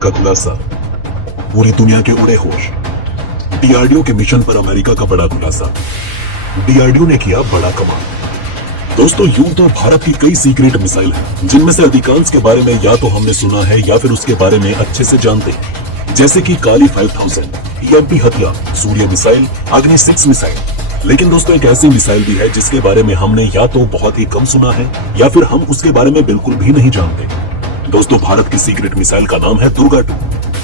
का खुलासा, पूरी दुनिया के उड़े होश। डीआरडीओ के मिशन पर अमेरिका का बड़ा खुलासा। डीआरडीओ ने किया बड़ा कमाल। दोस्तों, यूं तो भारत की कई सीक्रेट मिसाइल हैं, जिनमें से अधिकांश के बारे में या तो हमने सुना है या फिर उसके बारे में अच्छे से जानते हैं, जैसे कि काली 5000, ईएमपी हथियार, सूर्य मिसाइल, अग्नि 6 मिसाइल। लेकिन दोस्तों, एक ऐसी मिसाइल भी है जिसके बारे में हमने या तो बहुत ही कम सुना है या फिर हम उसके बारे में बिल्कुल भी नहीं जानते। दोस्तों, भारत की सीक्रेट मिसाइल का नाम है दुर्गा 2।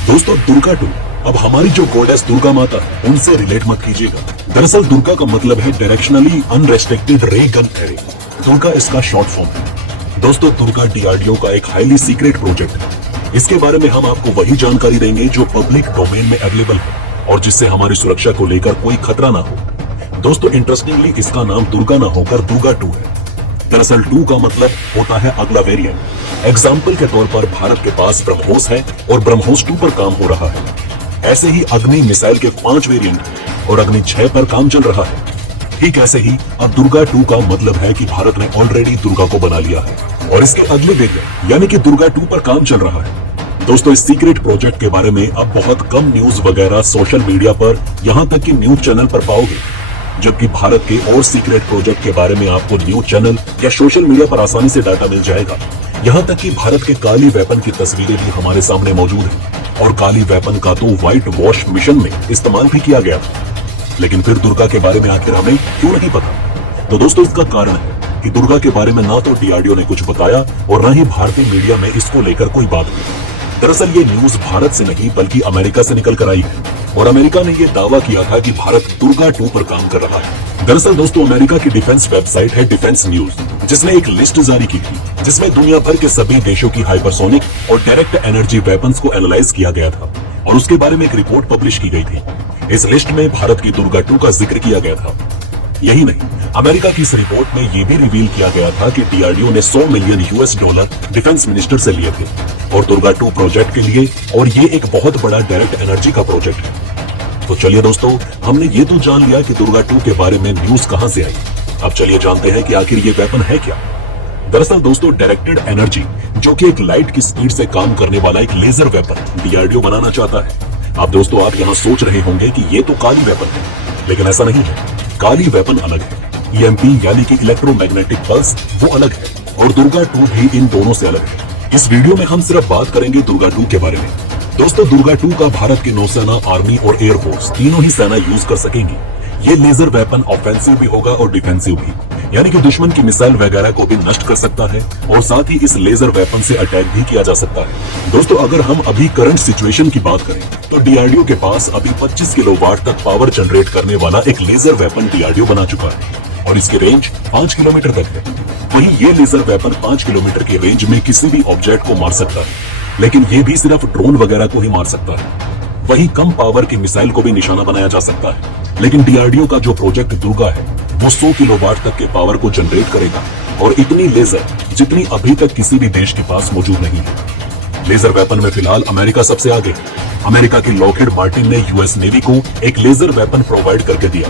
दोस्तों, दुर्गा 2 अब हमारी जो गॉडेस दुर्गा माता है उनसे रिलेट मत कीजिएगा। दरअसल दुर्गा का मतलब है डायरेक्शनली अनरेस्ट्रिक्टेड रे गन एरे। दुर्गा इसका शॉर्ट फॉर्म है। दोस्तों, दुर्गा डीआरडीओ का एक हाईली सीक्रेट प्रोजेक्ट है। इसके बारे में हम आपको वही जानकारी देंगे जो पब्लिक डोमेन में अवेलेबल है और जिससे हमारी सुरक्षा को लेकर कोई खतरा ना हो। दोस्तों, इंटरेस्टिंगली इसका नाम दुर्गा ना होकर दुर्गा 2 है। दरअसल 2 का मतलब होता है अगला वेरिएंट। एग्जाम्पल के तौर पर भारत के पास ब्रह्मोस है और ब्रह्मोस 2 पर काम हो रहा है। ऐसे ही अग्नि मिसाइल के 5 वेरिएंट हैं और अग्नि 6 पर काम चल रहा है। ठीक ऐसे ही अब दुर्गा 2 का मतलब है कि भारत ने ऑलरेडी दुर्गा को बना लिया है और इसके अगले वेरिएंट यानी कि दुर्गा 2 पर काम चल रहा है। दोस्तों, इस सीक्रेट प्रोजेक्ट के बारे में अब बहुत कम न्यूज वगैरह सोशल मीडिया पर, यहाँ तक कि न्यूज चैनल पर पाओगे, जबकि भारत के और सीक्रेट प्रोजेक्ट के बारे में आपको न्यूज चैनल या सोशल मीडिया पर आसानी से डाटा मिल जाएगा। यहाँ तक कि भारत के काली वेपन की तस्वीरें भी हमारे सामने मौजूद हैं और काली वेपन का तो व्हाइट वॉश मिशन में इस्तेमाल भी किया गया था। लेकिन फिर दुर्गा के बारे में आखिर हमें क्यों नहीं पता? तो दोस्तों, इसका कारण है कि दुर्गा के बारे में ना तो डीआरडीओ ने कुछ बताया और न ही भारतीय मीडिया में इसको लेकर कोई बात हुई। दरअसल ये न्यूज भारत से नहीं बल्कि अमेरिका से निकल कर आई है और अमेरिका ने ये दावा किया था कि भारत दुर्गा 2 पर काम कर रहा है। दरअसल दोस्तों, अमेरिका की डिफेंस वेबसाइट है डिफेंस न्यूज, जिसने एक लिस्ट जारी की थी जिसमें दुनिया भर के सभी देशों की हाइपरसोनिक और डायरेक्ट एनर्जी वेपन्स को एनालाइज किया गया था और उसके बारे में एक रिपोर्ट पब्लिश की गई थी। इस लिस्ट में भारत की दुर्गा 2 का जिक्र किया गया था। यही नहीं, अमेरिका की इस रिपोर्ट में ये भी रिवील किया गया था कि डीआरडीओ ने $100 मिलियन डिफेंस मिनिस्टर से लिए थे और दुर्गा 2 प्रोजेक्ट के लिए, और ये एक बहुत बड़ा डायरेक्ट एनर्जी का प्रोजेक्ट है। तो चलिए दोस्तों, हमने ये तो जान लिया कि दुर्गा 2 के बारे में न्यूज कहां से आई। अब चलिए जानते हैं कि आखिर ये वेपन है क्या। दरअसल दोस्तों, डायरेक्टेड एनर्जी, जो कि एक लाइट की स्पीड से काम करने वाला एक लेजर वेपन डीआरडीओ बनाना चाहता है। अब दोस्तों, आप यहाँ सोच रहे होंगे कि ये तो काली वेपन है, लेकिन ऐसा नहीं है। काली वेपन अलग है, ईएमपी यानी कि इलेक्ट्रोमैग्नेटिक पल्स वो अलग है और दुर्गा 2 भी इन दोनों से अलग है। इस वीडियो में हम सिर्फ बात करेंगे दुर्गा 2 के बारे में। दोस्तों, दुर्गा 2 का भारत की नौसेना, आर्मी और एयरफोर्स तीनों ही सेना यूज कर सकेंगी। ये लेजर वेपन ऑफेंसिव भी होगा और डिफेंसिव भी, यानी कि दुश्मन की मिसाइल वगैरह को भी नष्ट कर सकता है और साथ ही इस लेजर वेपन से अटैक भी किया जा सकता है। दोस्तों, अगर हम अभी करंट सिचुएशन की बात करें तो डीआरडीओ के पास अभी 25 किलोवाट तक पावर जनरेट करने वाला एक लेजर वेपन डीआरडीओ बना चुका है और इसकी रेंज 5 किलोमीटर तक है। वहीं ये लेजर वेपन 5 किलोमीटर की रेंज में किसी भी ऑब्जेक्ट को मार सकता है, लेकिन ये भी सिर्फ ड्रोन वगैरह को ही मार सकता है। वहीं कम पावर की मिसाइल को भी निशाना बनाया जा सकता है, लेकिन डीआरडीओ का जो प्रोजेक्ट दुर्गा है वो 100 किलोवाट तक के पावर को जनरेट करेगा और इतनी लेजर जितनी अभी तक किसी भी देश के पास मौजूद नहीं है। लेजर वेपन में फिलहाल अमेरिका सबसे आगे है। अमेरिका की लॉकहीड मार्टिन ने यूएस नेवी को एक लेजर वेपन प्रोवाइड करके दिया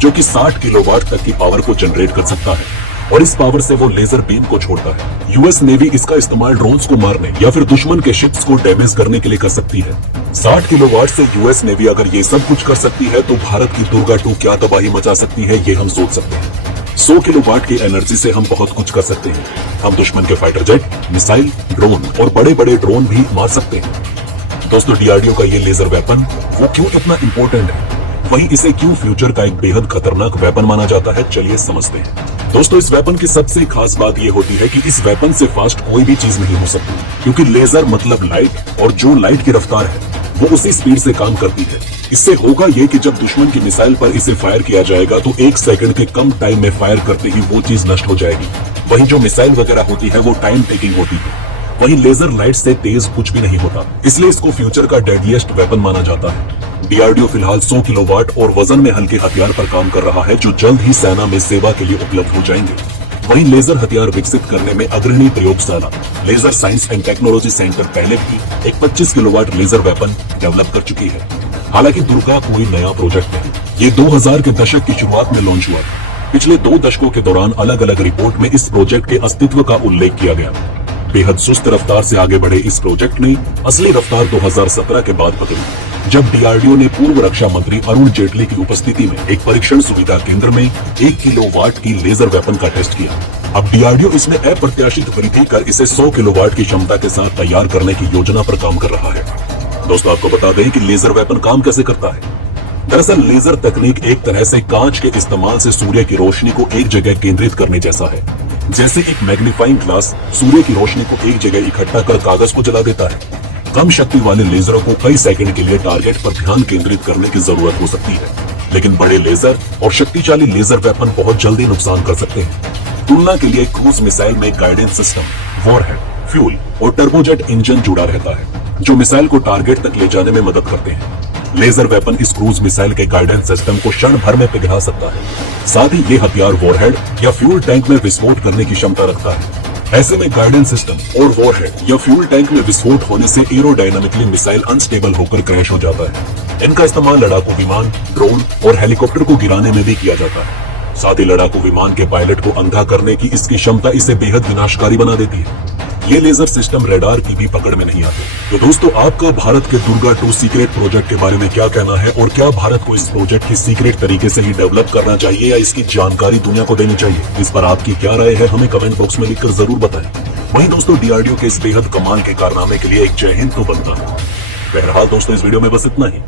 जो कि 60 किलोवाट तक की पावर को जनरेट कर सकता है और इस पावर से वो लेजर बीम को छोड़ता है। यूएस नेवी इसका इस्तेमाल ड्रोन्स को मारने या फिर दुश्मन के शिप्स को डैमेज करने के लिए कर सकती है। 60 किलोवाट से यूएस नेवी अगर ये सब कुछ कर सकती है तो भारत की दुर्गा 2 क्या तबाही मचा सकती है, ये हम सोच सकते हैं। 100 किलोवाट की एनर्जी से हम बहुत कुछ कर सकते हैं। हम दुश्मन के फाइटर जेट, मिसाइल, ड्रोन और बड़े बड़े ड्रोन भी मार सकते हैं। दोस्तों, डीआरडीओ का ये लेजर वेपन वो क्यों इतना इंपॉर्टेंट है, वहीं इसे क्यों फ्यूचर का एक बेहद खतरनाक वेपन माना जाता है, चलिए समझते हैं। दोस्तों, इस वेपन की सबसे खास बात यह होती है कि इस वेपन से फास्ट कोई भी चीज नहीं हो सकती, क्योंकि लेजर मतलब लाइट और जो लाइट की रफ्तार है वो उसी स्पीड से काम करती है। इससे होगा ये कि जब दुश्मन की मिसाइल पर इसे फायर किया जाएगा तो 1 सेकंड के कम टाइम में फायर करते ही वो चीज नष्ट हो जाएगी। वहीं जो मिसाइल वगैरह होती है वो टाइम टेकिंग होती है। वहीं लेजर लाइट से तेज कुछ भी नहीं होता, इसलिए इसको फ्यूचर का डेडलीस्ट वेपन माना जाता है। डीआरडीओ फिलहाल 100 किलोवाट और वजन में हल्के हथियार पर काम कर रहा है जो जल्द ही सेना में सेवा के लिए उपलब्ध हो जाएंगे। वहीं लेजर हथियार विकसित करने में अग्रणी प्रयोगशाला laser science and technology centre पहले भी एक 25 किलोवाट लेजर वेपन डेवलप कर चुकी है। हालांकि दुर्गा कोई नया प्रोजेक्ट नहीं, ये 2000 के दशक की शुरुआत में लॉन्च हुआ था। पिछले 2 दशकों के दौरान अलग अलग रिपोर्ट में इस प्रोजेक्ट के अस्तित्व का उल्लेख किया गया। बेहद सुस्त रफ्तार से आगे बढ़े इस प्रोजेक्ट ने असली रफ्तार 2017 के बाद पकड़ी, जब डीआरडीओ ने पूर्व रक्षा मंत्री अरुण जेटली की उपस्थिति में एक परीक्षण सुविधा केंद्र में 1 किलोवाट की लेजर वेपन का टेस्ट किया। अब डीआरडीओ इसमें अप्रत्याशित वृद्धि कर इसे 100 किलोवाट की क्षमता के साथ तैयार करने की योजना पर काम कर रहा है। दोस्तों, आपको बता दें कि लेजर वेपन काम कैसे करता है। दरअसल लेजर तकनीक एक तरह से कांच के इस्तेमाल से सूर्य की रोशनी को एक जगह केंद्रित करने जैसा है। जैसे एक मैग्नीफाइंग ग्लास सूर्य की रोशनी को एक जगह इकट्ठा कर कागज को जला देता है। कम शक्ति वाले लेजरों को कई सेकंड के लिए टारगेट पर ध्यान केंद्रित करने की जरूरत हो सकती है, लेकिन बड़े लेजर और शक्तिशाली लेजर वेपन बहुत जल्दी नुकसान कर सकते हैं। तुलना के लिए क्रूज मिसाइल में गाइडेंस सिस्टम, वॉरहेड, फ्यूल और टर्बोजेट इंजन जुड़ा रहता है, जो मिसाइल को टारगेट तक ले जाने में मदद करते हैं। लेजर वेपन इस क्रूज मिसाइल के गाइडेंस सिस्टम को क्षण भर में पिघला सकता है। साथ ही ये हथियार वॉरहेड या फ्यूल टैंक में विस्फोट करने की क्षमता रखता है। ऐसे में गाइडेंस सिस्टम और वॉरहेड या फ्यूल टैंक में विस्फोट होने से एरोडायनामिकली मिसाइल अनस्टेबल होकर क्रैश हो जाता है। इनका इस्तेमाल लड़ाकू विमान, ड्रोन और हेलीकॉप्टर को गिराने में भी किया जाता है। साथ ही लड़ाकू विमान के पायलट को अंधा करने की इसकी क्षमता इसे बेहद विनाशकारी बना देती है। ये लेजर सिस्टम रडार की भी पकड़ में नहीं आते। तो दोस्तों, आपका भारत के दुर्गा 2 सीक्रेट प्रोजेक्ट के बारे में क्या कहना है, और क्या भारत को इस प्रोजेक्ट की सीक्रेट तरीके से ही डेवलप करना चाहिए या इसकी जानकारी दुनिया को देनी चाहिए? इस पर आपकी क्या राय है, हमें कमेंट बॉक्स में लिखकर जरूर बताएं। वहीं दोस्तों, डीआरडीओ के इस बेहद कमाल के कारनामे के लिए एक जय हिंद तो बनता है। बहरहाल दोस्तों, इस वीडियो में बस इतना ही।